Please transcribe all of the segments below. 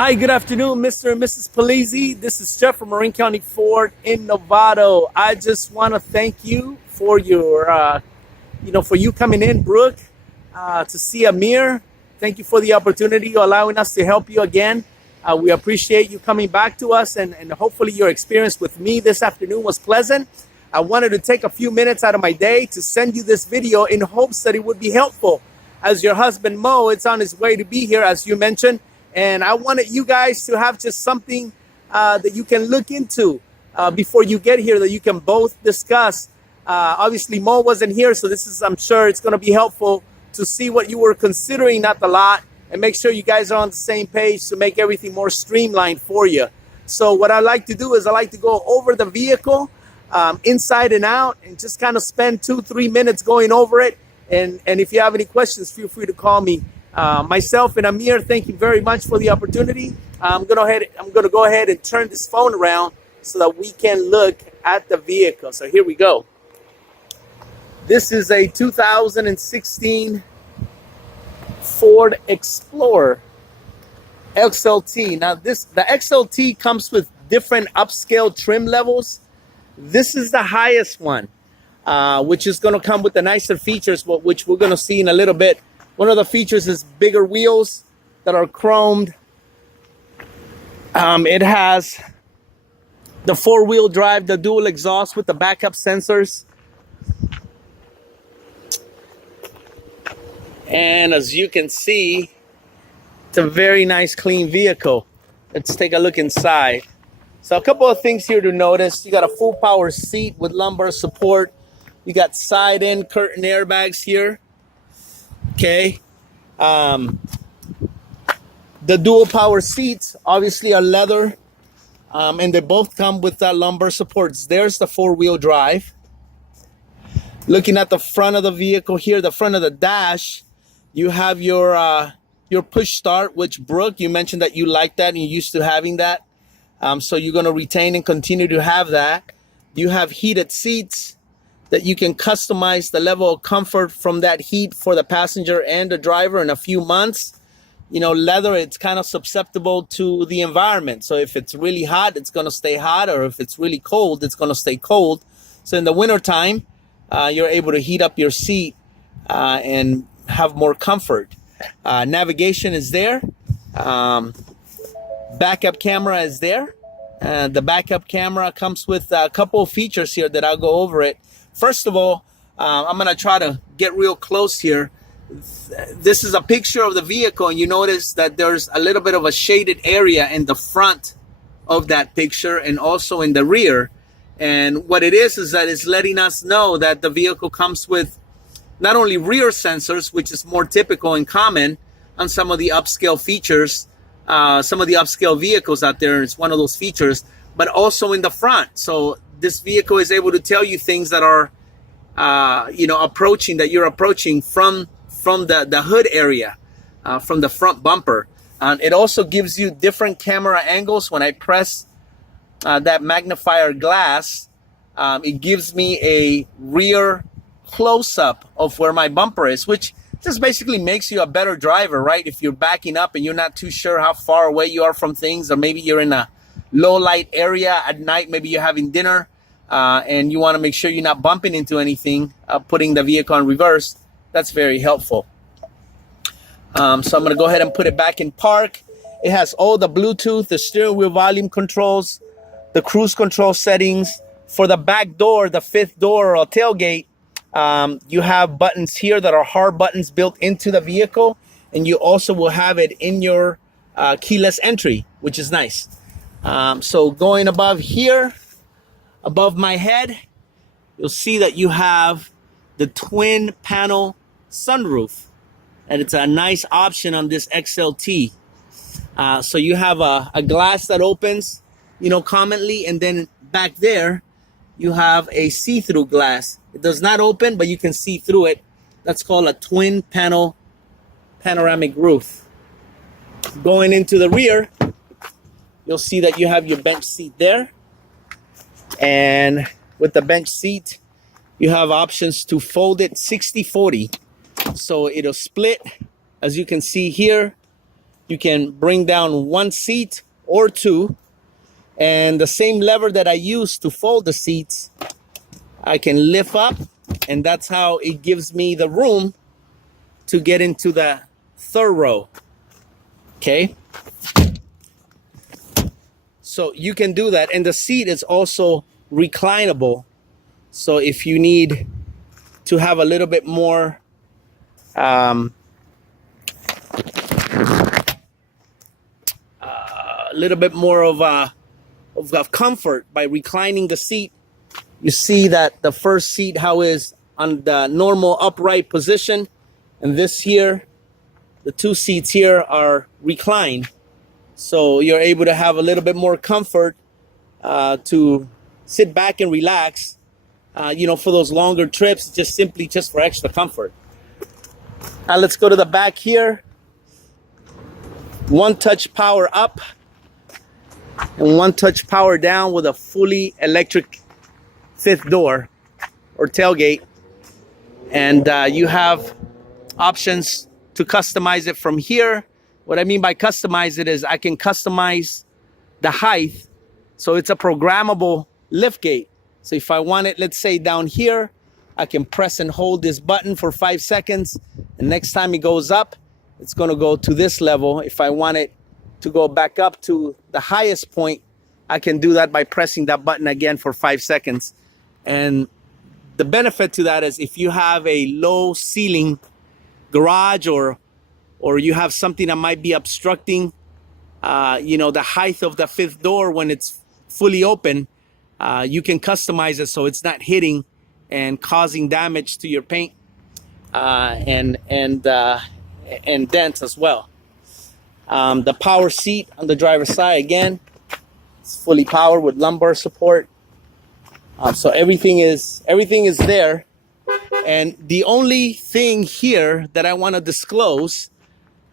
Hi, good afternoon, Mr. and Mrs. Palizi. This is Jeff from Marin County Ford in Novato. I just want to thank you for your, for you coming in, Brooke, to see Amir. Thank you for the opportunity, allowing us to help you again. We appreciate you coming back to us, and hopefully your experience with me this afternoon was pleasant. I wanted to take a few minutes out of my day to send you this video in hopes that it would be helpful. As your husband, Mo, it's on his way to be here, as you mentioned. And I wanted you guys to have just something that you can look into before you get here that you can both discuss. Obviously, Mo wasn't here, so I'm sure it's going to be helpful to see what you were considering at the lot and make sure you guys are on the same page to make everything more streamlined for you. So what I like to do is I like to go over the vehicle inside and out and just kind of spend 2-3 minutes going over it. And if you have any questions, feel free to call me. Myself and Amir, thank you very much for the opportunity. I'm going to go ahead and turn this phone around so that we can look at the vehicle. So here we go. This is a 2016 Ford Explorer XLT. Now the XLT comes with different upscale trim levels. This is the highest one, which is going to come with the nicer features, which we're going to see in a little bit. One of the features is bigger wheels that are chromed. It has the 4-wheel drive, the dual exhaust with the backup sensors. And as you can see, it's a very nice, clean vehicle. Let's take a look inside. So a couple of things here to notice. You got a full power seat with lumbar support. You got side-end curtain airbags here. Okay, the dual power seats obviously are leather, and they both come with lumbar supports. There's the 4-wheel drive. Looking at the front of the vehicle here, the front of the dash, you have your push start, which Brooke, you mentioned that you like that and you're used to having that. So you're going to retain and continue to have that. You have heated seats that you can customize the level of comfort from that heat for the passenger and the driver in a few months. You know, leather, it's kind of susceptible to the environment. So if it's really hot, it's going to stay hot, or if it's really cold, it's going to stay cold. So in the wintertime, you're able to heat up your seat and have more comfort. Navigation is there. Backup camera is there. The backup camera comes with a couple of features here that I'll go over it. First of all, I'm going to try to get real close here. This is a picture of the vehicle, and you notice that there's a little bit of a shaded area in the front of that picture and also in the rear. And what it is that it's letting us know that the vehicle comes with not only rear sensors, which is more typical and common on some of the upscale features, some of the upscale vehicles out there. It's one of those features, but also in the front. So this vehicle is able to tell you things that are, you're approaching from the hood area, from the front bumper. It also gives you different camera angles. When I press that magnifier glass, it gives me a rear close-up of where my bumper is, which just basically makes you a better driver, right? If you're backing up and you're not too sure how far away you are from things, or maybe you're in a low light area at night, maybe you're having dinner and you want to make sure you're not bumping into anything, putting the vehicle in reverse. That's very helpful. So I'm going to go ahead and put it back in park. It has all the Bluetooth, the steering wheel volume controls, the cruise control settings. For the back door, the 5th door or tailgate, you have buttons here that are hard buttons built into the vehicle, and you also will have it in your keyless entry, which is nice. So going above here, above my head, you'll see that you have the twin panel sunroof, and it's a nice option on this XLT. So you have a glass that opens, commonly, and then back there you have a see-through glass. It does not open, but you can see through it. That's called a twin panel panoramic roof. Going into the rear, you'll see that you have your bench seat there. And with the bench seat, you have options to fold it 60-40. So it'll split, as you can see here. You can bring down one seat or two, and the same lever that I use to fold the seats, I can lift up, and that's how it gives me the room to get into the third row. Okay, so you can do that, and the seat is also reclinable. So if you need to have a little bit more a little bit more of comfort by reclining the seat, you see that the first seat how is on the normal upright position, and this here, the two seats here are reclined, so you're able to have a little bit more comfort to sit back and relax, you know, for those longer trips, just for extra comfort. Now let's go to the back here. One touch power up and one touch power down with a fully electric fifth door or tailgate, and you have options to customize it from here. What I mean by customize it is I can customize the height, so it's a programmable lift gate. So if I want it, let's say down here, I can press and hold this button for 5 seconds, and next time it goes up, it's going to go to this level. If I want it to go back up to the highest point, I can do that by pressing that button again for 5 seconds. And the benefit to that is if you have a low ceiling garage, or you have something that might be obstructing you know, the height of the fifth door when it's fully open, you can customize it so it's not hitting and causing damage to your paint and dents as well. The power seat on the driver's side, again, it's fully powered with lumbar support. So everything is there. And the only thing here that I want to disclose,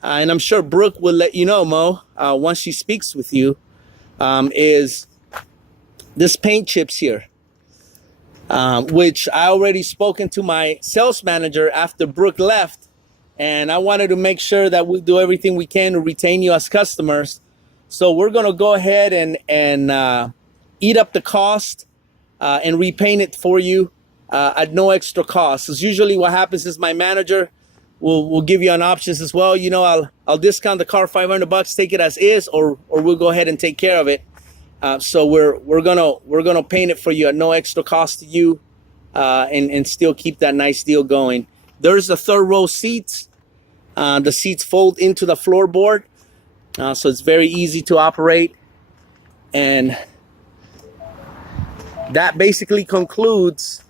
and I'm sure Brooke will let you know, Mo, once she speaks with you, is this paint chips here, which I already spoken to my sales manager after Brooke left, and I wanted to make sure that we do everything we can to retain you as customers. So we're going to go ahead and eat up the cost and repaint it for you at no extra cost. Because usually what happens is my manager will give you an option as well. You know, I'll discount the car $500, take it as is, or we'll go ahead and take care of it. So we're gonna paint it for you at no extra cost to you, and still keep that nice deal going. There's the third row seats. The seats fold into the floorboard, so it's very easy to operate. And that basically concludes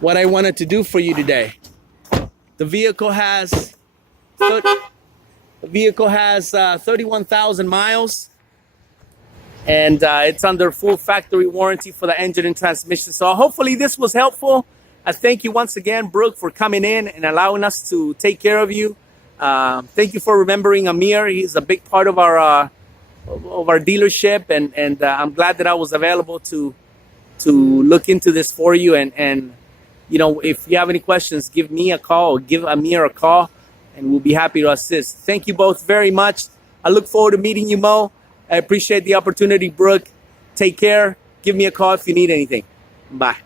what I wanted to do for you today. The vehicle has 31,000 miles, and it's under full factory warranty for the engine and transmission. So hopefully this was helpful. I thank you once again, Brooke, for coming in and allowing us to take care of you. Thank you for remembering Amir. He's a big part of our dealership, and I'm glad that I was available to look into this for you. And you know, if you have any questions, give me a call or give Amir a call, and we'll be happy to assist. Thank you both very much. I look forward to meeting you, Mo. I appreciate the opportunity, Brooke. Take care. Give me a call if you need anything. Bye.